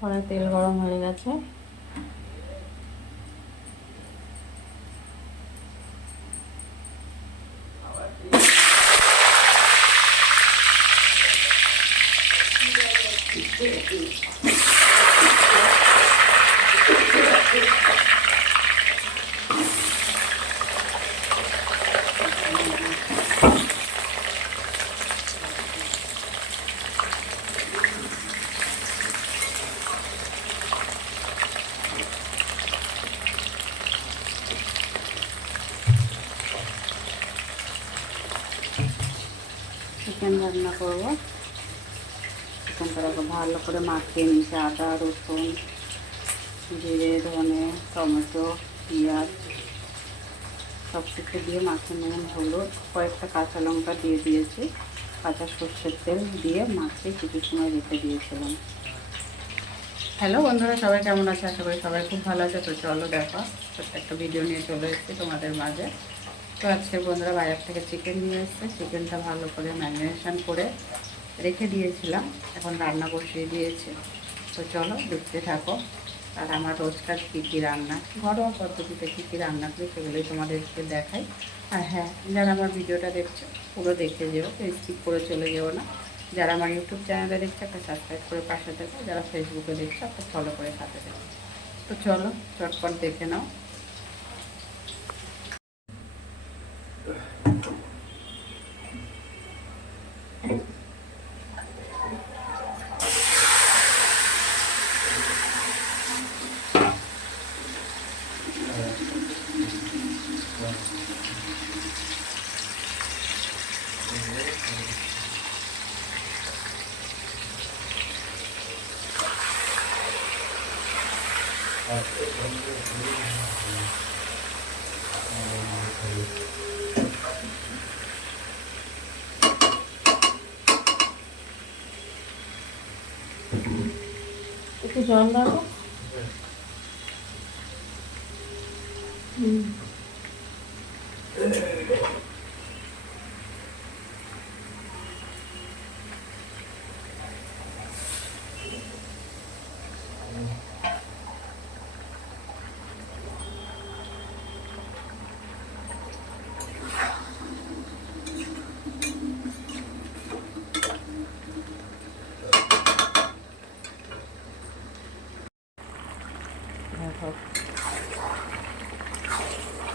কড়াই তেল গরম হয়ে গেছে। চিকেন রান্না করব। চিকেনটাকে ভালো করে মাখিয়ে নিয়েছি, আদা রসুন জিরে ধনে টমেটো পেঁয়াজ সব কিছু দিয়ে মাখিয়ে নুন হলুদ কয়েকটা কাঁচা লঙ্কা দিয়ে দিয়েছি, কাঁচা সর্ষের তেল দিয়ে মাখিয়ে কিছু সময় রেখে দিয়েছিলাম। হ্যালো বন্ধুরা, সবাই কেমন আছে? আশা করি সবাই খুব ভালো আছে। তো চলো দেখো, ছোট্ট একটা ভিডিও নিয়ে চলে এসেছি তোমাদের মাঝে। তো আজকে বন্ধুরা বাজার থেকে চিকেন নিয়ে এসেছে। চিকেনটা ভালো করে ম্যারিনেশন করে রেখে দিয়েছিলাম, এখন রান্না বসিয়ে দিয়েছি। তো চলো দেখতে থাকো। আর আমার রোজকার কী কী রান্না, ঘরোয়া পদ্ধতিতে কী কী রান্না করি সেগুলোই তোমাদেরকে দেখাই। আর হ্যাঁ, যারা আমার ভিডিওটা দেখছো পুরো দেখে যেও, স্কিপ করে চলে যেও না। যারা আমার ইউটিউব চ্যানেলে দেখছে একটা সাবস্ক্রাইব করে পাশে থাকো, যারা ফেসবুকে দেখছো একটা ফলো করে সাথে থাকো। তো চলো চটপট দেখে নাও। একটু জল দাও।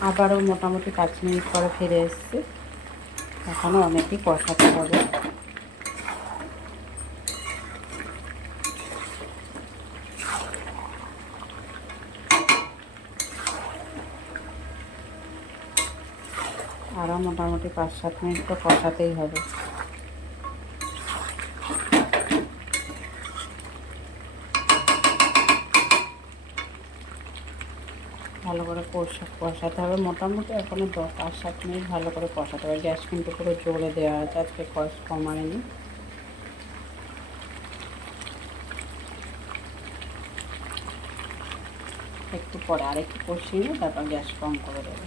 আবারও মোটামুটি 5 মিনিট পরে ফিরে এসেছি। এখনও অনেকই কষাতে হবে। আরও মোটামুটি 5-7 মিনিট তো কষাতেই হবে। ভালো করে কষাতে হবে। মোটামুটি এখনও 5-7 মিনিট ভালো করে কষাতে হবে। গ্যাস কিন্তু পুরো জোরে দেওয়া আছে, আজকে কমায়নি। একটু পরে আরেকটু কষিয়ে নিয়ে তারপর গ্যাস কম করে দেবো।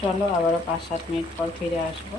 চলো আবারও 5-7 মিনিট পর ফিরে আসবো।